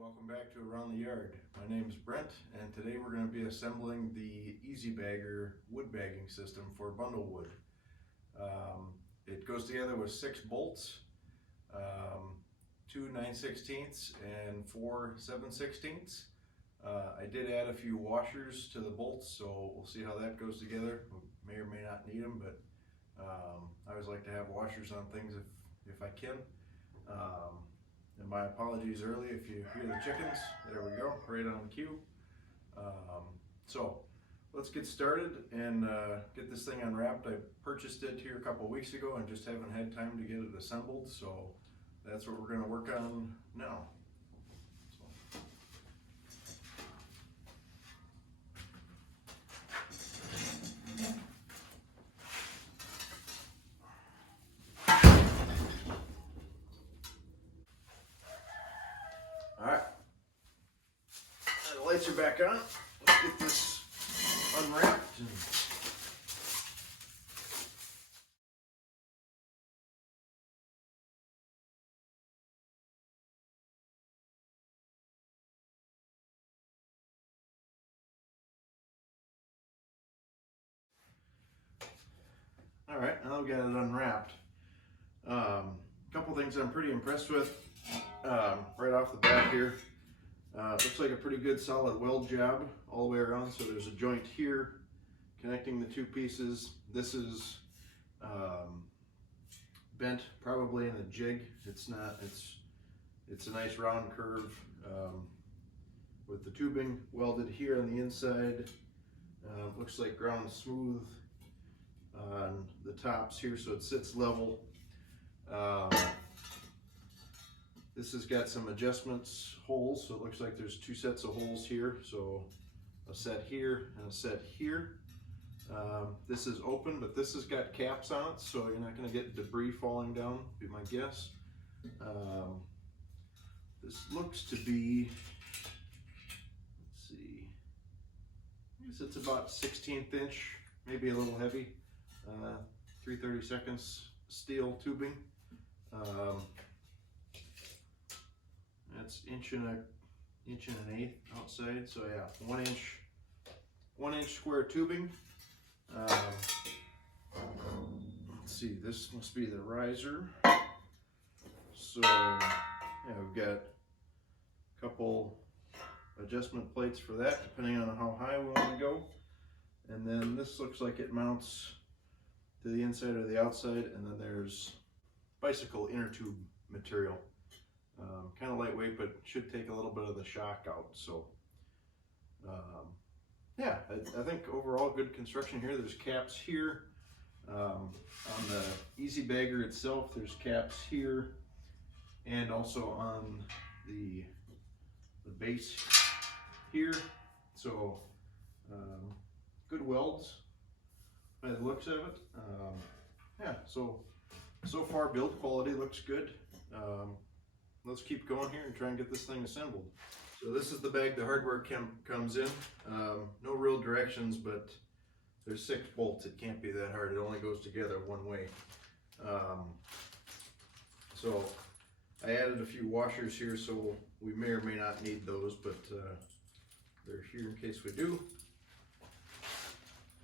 welcome back to Around the Yard. My name is Brent, and today we're going to be assembling the BAGGER wood bagging system for bundle wood. It goes together with 6 bolts, 2 9/16 and 4 7/16. I did add a few washers to the bolts, so we'll see how that goes together. We may or may not need them, but I always like to have washers on things if I can. And my apologies early if you hear the chickens. There we go, right on cue. So let's get started and get this thing unwrapped. I purchased it here a couple weeks ago and just haven't had time to get it assembled, so that's what we're going to work on now. Alright, the lights are back on. Let's get this unwrapped. Alright, now we got it unwrapped. A couple things I'm pretty impressed with right off the bat here. Looks like a pretty good solid weld job all the way around. So there's a joint here connecting the two pieces. This is bent probably in a jig. It's not, it's a nice round curve with the tubing welded here on the inside. Looks like ground smooth on the tops here, so it sits level. This has got some adjustments holes, so it looks like there's 2 sets of holes here, so a set here and a set here. This is open, but this has got caps on it, so you're not going to get debris falling down, be my guess. This looks to be, let's see, I guess it's about 1/16 inch, maybe a little heavy, 3/32 steel tubing. That's inch and an eighth outside, so yeah, 1 inch square tubing. Let's see, this must be the riser. So yeah, we've got a couple adjustment plates for that, depending on how high we want to go. And then this looks like it mounts to the inside or the outside, and then there's bicycle inner tube material. Kind of lightweight, but should take a little bit of the shock out. So yeah, I think overall good construction here. There's caps here. On the BAGGER itself, there's caps here, and also on the base here. So good welds by the looks of it. Yeah, so far build quality looks good. Let's keep going here and try and get this thing assembled. So this is the bag the hardware comes in. No real directions, but there's 6 bolts. It can't be that hard. It only goes together one way. So I added a few washers here, so we may or may not need those, but they're here in case we do.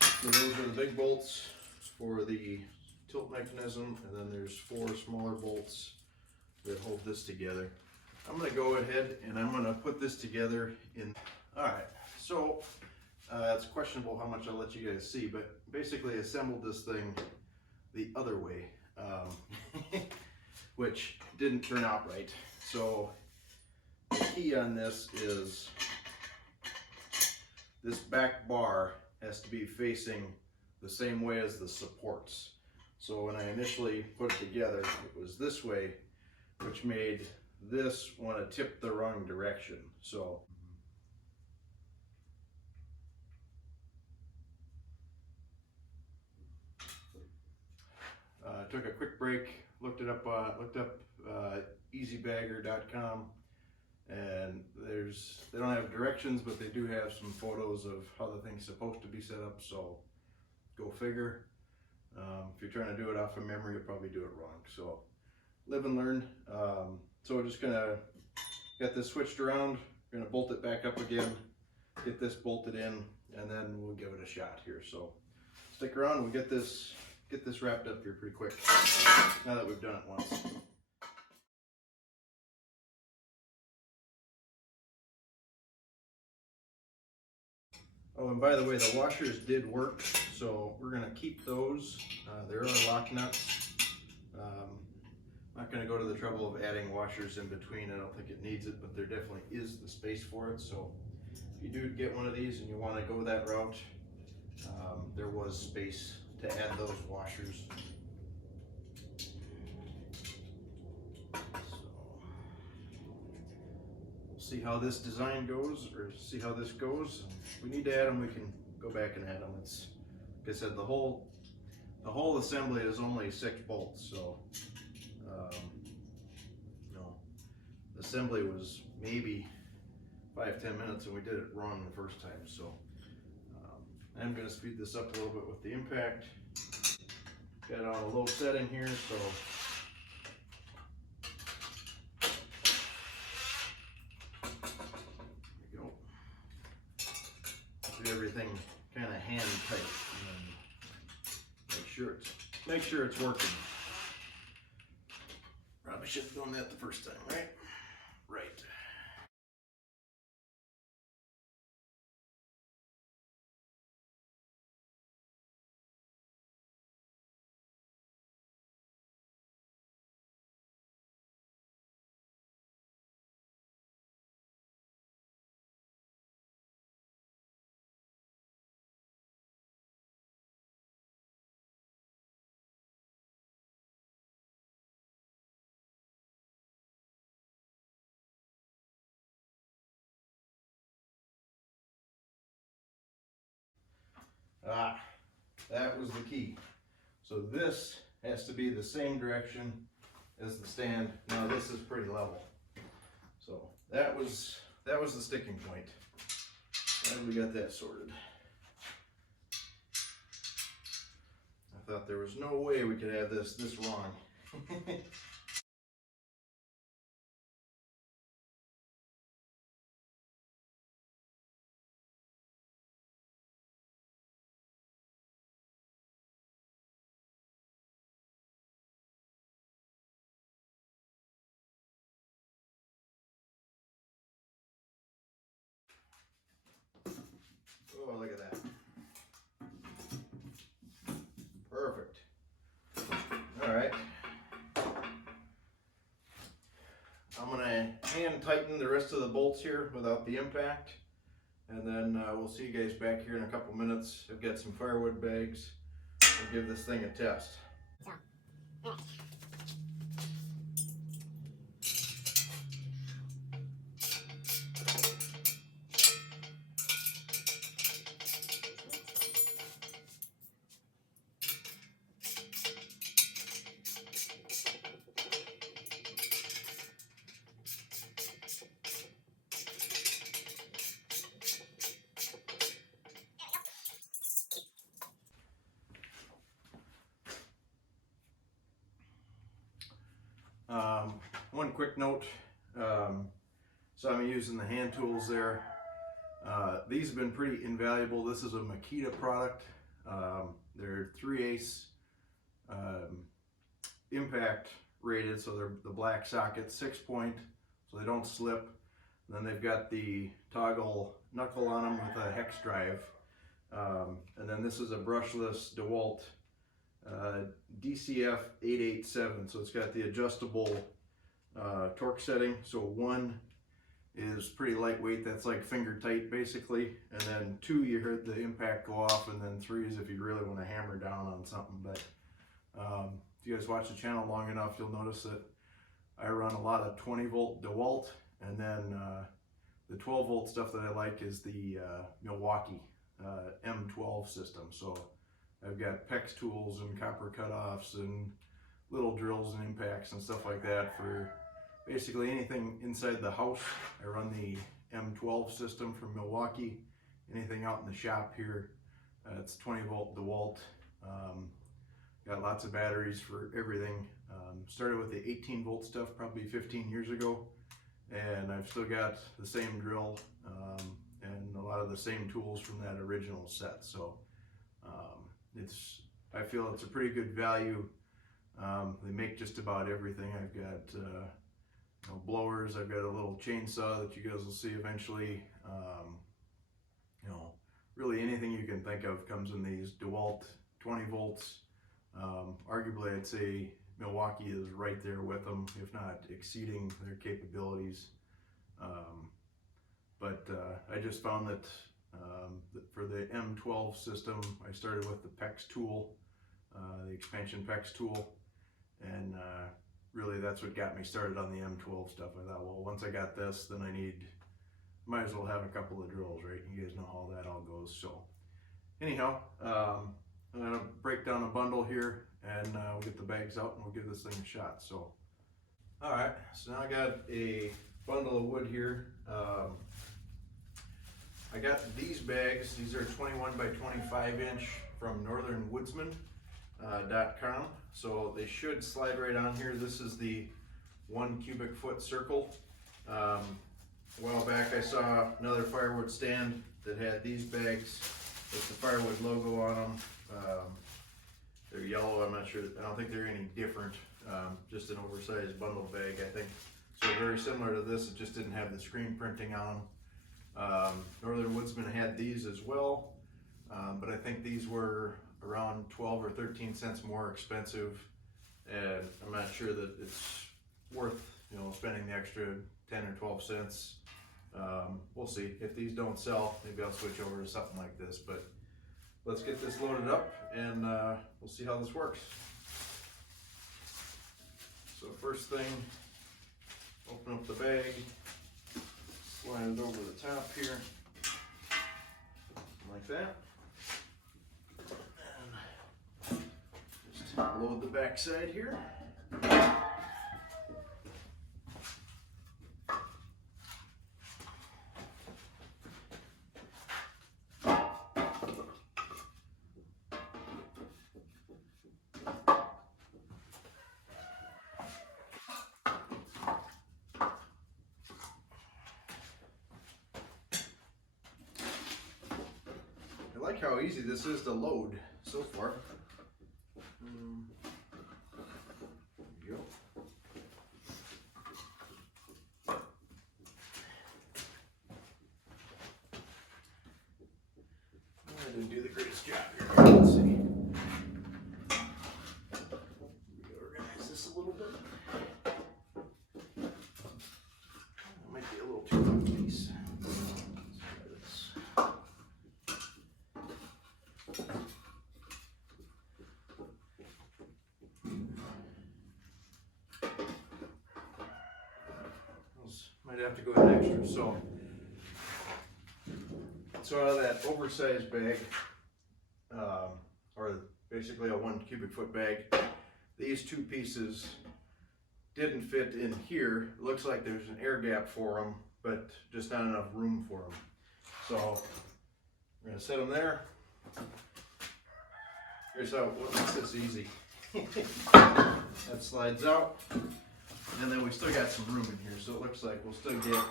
So those are the big bolts for the tilt mechanism, and then there's 4 smaller bolts that hold this together. I'm going to go ahead and I'm going to put this together in. Alright, so it's questionable how much I'll let you guys see, but basically assembled this thing the other way, which didn't turn out right. So the key on this is this back bar has to be facing the same way as the supports. So when I initially put it together, it was this way, which made this want to tip the wrong direction. So took a quick break, looked up easybagger.com, and they don't have directions, but they do have some photos of how the thing's supposed to be set up, so go figure. If you're trying to do it off of memory, you'll probably do it wrong. So live and learn. So we're just gonna got this switched around. We're gonna bolt it back up again, get this bolted in, and then we'll give it a shot here. So stick around and we'll get this wrapped up here pretty quick now that we've done it once. Oh, and by the way, the washers did work, so we're gonna keep those. There are lock nuts. Not gonna go to the trouble of adding washers in between. I don't think it needs it, but there definitely is the space for it. So if you do get one of these and you want to go that route, there was space to add those washers. So we'll see how this design goes, or see how this goes. If we need to add them, we can go back and add them. It's, like I said, the whole assembly is only 6 bolts, so the assembly was maybe 5-10 minutes, and we did it wrong the first time. So I'm going to speed this up a little bit with the impact. Got it on a low setting here, so there we go. Do everything kind of hand tight, and then make sure it's working. Probably should have done that the first time, right? Right. That was the key. So this has to be the same direction as the stand. Now this is pretty level. So that was the sticking point. And we got that sorted. I thought there was no way we could have this wrong. Oh, look at that. Perfect. All right. I'm gonna hand tighten the rest of the bolts here without the impact, and then we'll see you guys back here in a couple minutes. I've got some firewood bags. We'll give this thing a test. One quick note, so I'm using the hand tools there. These have been pretty invaluable. This is a Makita product. They're 3/8 impact rated, so they're the black socket, 6-point, so they don't slip. And then they've got the toggle knuckle on them with a hex drive. And then this is a brushless DeWalt DCF 887, so it's got the adjustable torque setting. So 1 is pretty lightweight, that's like finger tight basically, and then 2 you heard the impact go off, and then 3 is if you really want to hammer down on something. But if you guys watch the channel long enough, you'll notice that I run a lot of 20-volt DeWalt, and then the 12-volt stuff that I like is the Milwaukee M12 system. So I've got PEX tools and copper cutoffs and little drills and impacts and stuff like that for basically anything inside the house. I run the M12 system from Milwaukee. Anything out in the shop here, it's 20-volt DeWalt. Got lots of batteries for everything. Started with the 18-volt stuff probably 15 years ago, and I've still got the same drill and a lot of the same tools from that original set. So I feel it's a pretty good value. They make just about everything. I've got blowers. I've got a little chainsaw that you guys will see eventually. Really anything you can think of comes in these. DeWalt 20 volts. Arguably, I'd say Milwaukee is right there with them, if not exceeding their capabilities. I just found that for the M12 system, I started with the PEX tool, the expansion PEX tool, and really that's what got me started on the M12 stuff. I thought, well, once I got this, then might as well have a couple of drills, right? You guys know how that all goes. So anyhow, I'm gonna break down a bundle here, and we'll get the bags out and we'll give this thing a shot. So, all right, so now I got a bundle of wood here. I got these bags. These are 21 by 25 inch from northernwoodsman.com. So they should slide right on here. This is the 1 cubic foot circle. A while back I saw another firewood stand that had these bags with the Firewood logo on them. They're yellow. I'm not sure. I don't think they're any different. Just an oversized bundle bag, I think. So very similar to this. It just didn't have the screen printing on them. Northern Woodsman had these as well, but I think these were around 12 or 13 cents more expensive, and I'm not sure that it's worth spending the extra 10 or 12 cents. We'll see. If these don't sell, maybe I'll switch over to something like this, but let's get this loaded up and we'll see how this works. So first thing, open up the bag, slide it over the top here, like that, and just load the back side here. I like how easy this is to load so far. There you go. I didn't do the greatest job here. Let's see. Reorganize this a little bit. It might be a little too long piece. Might have to go in extra. So out of that oversized bag, or basically a 1 cubic foot bag, these two pieces didn't fit in here. It looks like there's an air gap for them, but just not enough room for them. So we're gonna set them there. Here's how what makes this easy. That slides out. And then we still got some room in here, so it looks like we'll still get there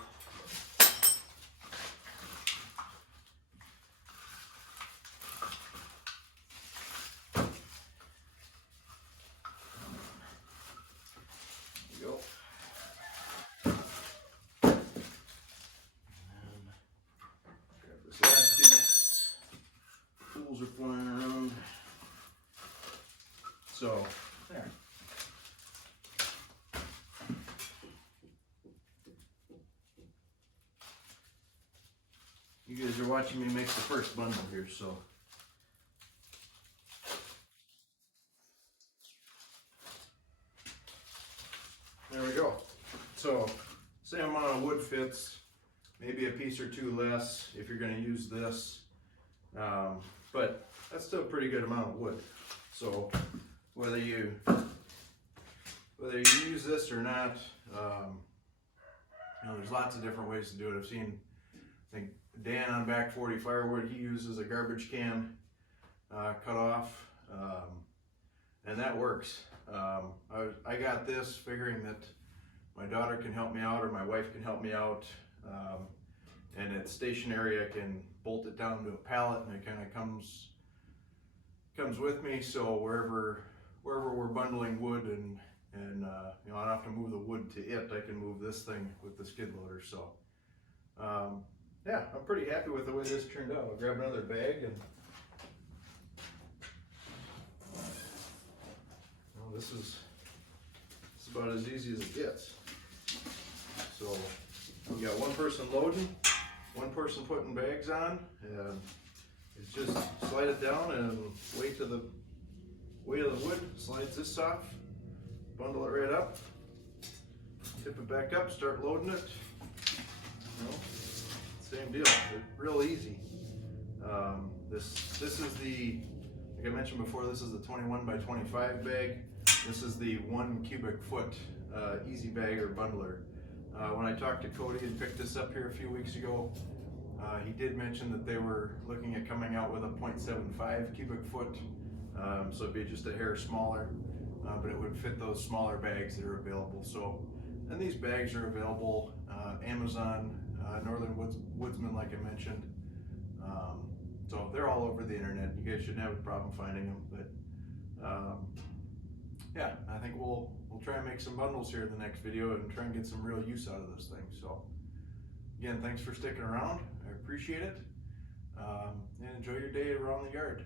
we go. And grab this last piece. Tools are flying around. So there. You guys are watching me make the first bundle here, so. There we go. So, same amount of wood fits, maybe a piece or two less if you're going to use this, but that's still a pretty good amount of wood. So, whether you use this or not, there's lots of different ways to do it. I've seen, I think Dan on Back 40 Firewood, he uses a garbage can cut off, and that works. I got this figuring that my daughter can help me out or my wife can help me out. And it's stationary. I can bolt it down to a pallet and it kind of comes with me. So wherever we're bundling wood and you know, I don't have to move the wood to it. I can move this thing with the skid loader. So yeah, I'm pretty happy with the way this turned out. I'll grab another bag and well, this is about as easy as it gets. So we got one person loading, one person putting bags on, and it's just slide it down and weight of the wood slides this off, bundle it right up, tip it back up, start loading it. You know, same deal. They're real easy. This is the, like I mentioned before, this is the 21 by 25 bag. This is the 1 cubic foot easy bagger bundler. When I talked to Cody and picked this up here a few weeks ago, he did mention that they were looking at coming out with a 0.75 cubic foot, so it'd be just a hair smaller, but it would fit those smaller bags that are available. So, and these bags are available Amazon, Northern Woodsman, like I mentioned. So they're all over the internet. You guys shouldn't have a problem finding them. But yeah, I think we'll try and make some bundles here in the next video and try and get some real use out of this thing. So again, thanks for sticking around. I appreciate it. And enjoy your day around the yard.